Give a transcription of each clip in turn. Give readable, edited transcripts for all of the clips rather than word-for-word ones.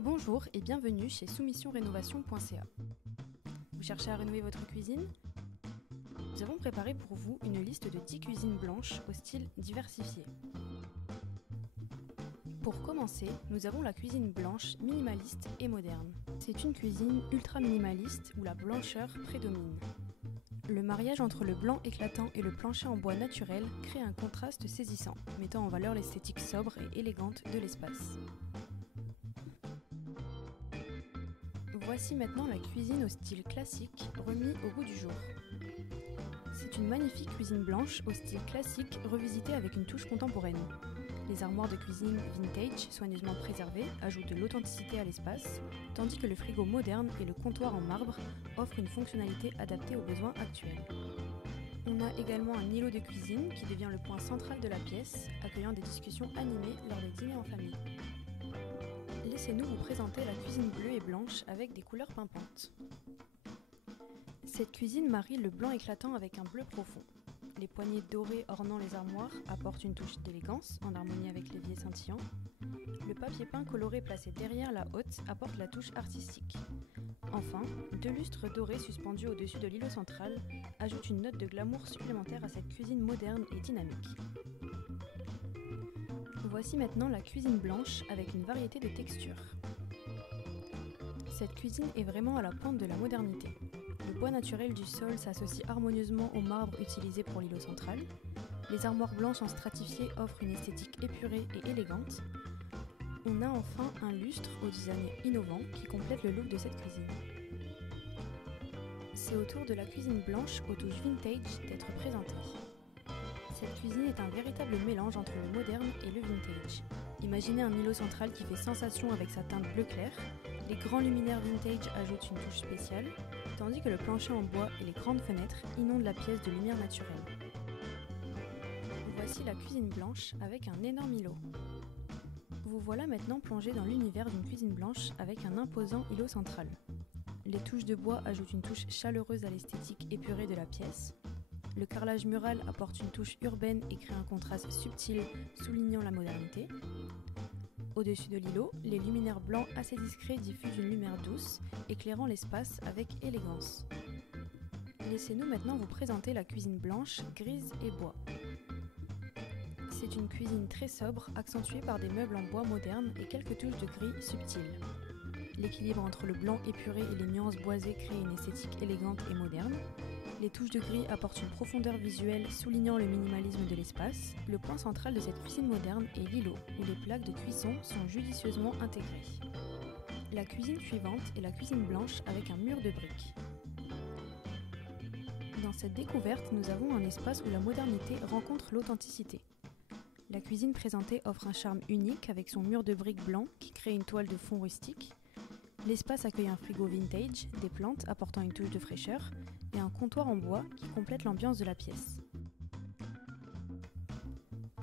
Bonjour et bienvenue chez soumissionrénovation.ca. Vous cherchez à rénover votre cuisine ? Nous avons préparé pour vous une liste de 10 cuisines blanches au style diversifié. Pour commencer, nous avons la cuisine blanche minimaliste et moderne. C'est une cuisine ultra minimaliste où la blancheur prédomine. Le mariage entre le blanc éclatant et le plancher en bois naturel crée un contraste saisissant, mettant en valeur l'esthétique sobre et élégante de l'espace. Voici maintenant la cuisine au style classique, remis au goût du jour. C'est une magnifique cuisine blanche au style classique, revisitée avec une touche contemporaine. Les armoires de cuisine vintage, soigneusement préservées, ajoutent de l'authenticité à l'espace, tandis que le frigo moderne et le comptoir en marbre offrent une fonctionnalité adaptée aux besoins actuels. On a également un îlot de cuisine qui devient le point central de la pièce, accueillant des discussions animées lors des dîners en famille. Laissez-nous vous présenter la cuisine bleue et blanche avec des couleurs pimpantes. Cette cuisine marie le blanc éclatant avec un bleu profond. Les poignées dorées ornant les armoires apportent une touche d'élégance en harmonie avec l'évier scintillant. Le papier peint coloré placé derrière la hotte apporte la touche artistique. Enfin, deux lustres dorés suspendus au-dessus de l'îlot central ajoutent une note de glamour supplémentaire à cette cuisine moderne et dynamique. Voici maintenant la cuisine blanche avec une variété de textures. Cette cuisine est vraiment à la pointe de la modernité. Le bois naturel du sol s'associe harmonieusement au marbre utilisé pour l'îlot central. Les armoires blanches en stratifié offrent une esthétique épurée et élégante. On a enfin un lustre au design innovant qui complète le look de cette cuisine. C'est au tour de la cuisine blanche aux touches vintage d'être présentée. Cette cuisine est un véritable mélange entre le moderne et le vintage. Imaginez un îlot central qui fait sensation avec sa teinte bleu clair. Les grands luminaires vintage ajoutent une touche spéciale, tandis que le plancher en bois et les grandes fenêtres inondent la pièce de lumière naturelle. Voici la cuisine blanche avec un énorme îlot. Vous voilà maintenant plongé dans l'univers d'une cuisine blanche avec un imposant îlot central. Les touches de bois ajoutent une touche chaleureuse à l'esthétique épurée de la pièce. Le carrelage mural apporte une touche urbaine et crée un contraste subtil soulignant la modernité. Au-dessus de l'îlot, les luminaires blancs assez discrets diffusent une lumière douce, éclairant l'espace avec élégance. Laissez-nous maintenant vous présenter la cuisine blanche, grise et bois. C'est une cuisine très sobre, accentuée par des meubles en bois modernes et quelques touches de gris subtiles. L'équilibre entre le blanc épuré et les nuances boisées crée une esthétique élégante et moderne. Les touches de gris apportent une profondeur visuelle soulignant le minimalisme de l'espace. Le point central de cette cuisine moderne est l'îlot, où les plaques de cuisson sont judicieusement intégrées. La cuisine suivante est la cuisine blanche avec un mur de briques. Dans cette découverte, nous avons un espace où la modernité rencontre l'authenticité. La cuisine présentée offre un charme unique avec son mur de briques blanc qui crée une toile de fond rustique. L'espace accueille un frigo vintage, des plantes apportant une touche de fraîcheur et un comptoir en bois qui complète l'ambiance de la pièce.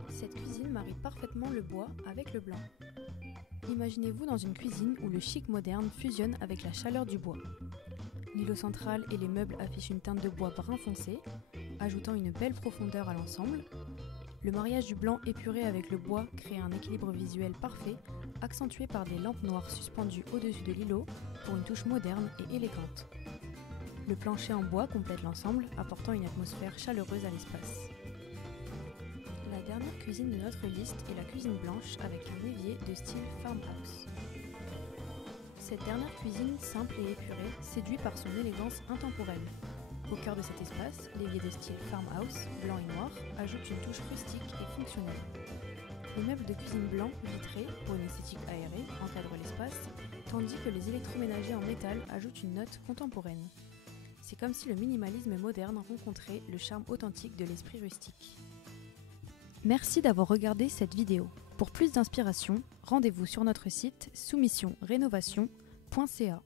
Cette cuisine marie parfaitement le bois avec le blanc. Imaginez-vous dans une cuisine où le chic moderne fusionne avec la chaleur du bois. L'îlot central et les meubles affichent une teinte de bois brun foncé, ajoutant une belle profondeur à l'ensemble. Le mariage du blanc épuré avec le bois crée un équilibre visuel parfait, accentué par des lampes noires suspendues au-dessus de l'îlot pour une touche moderne et élégante. Le plancher en bois complète l'ensemble, apportant une atmosphère chaleureuse à l'espace. La dernière cuisine de notre liste est la cuisine blanche avec un évier de style farmhouse. Cette dernière cuisine, simple et épurée, séduit par son élégance intemporelle. Au cœur de cet espace, l'évier de style farmhouse, blanc et noir, ajoute une touche rustique et fonctionnelle. Les meubles de cuisine blancs vitrés, pour une esthétique aérée, encadrent l'espace, tandis que les électroménagers en métal ajoutent une note contemporaine. C'est comme si le minimalisme moderne rencontrait le charme authentique de l'esprit rustique. Merci d'avoir regardé cette vidéo. Pour plus d'inspiration, rendez-vous sur notre site soumissionrénovation.ca.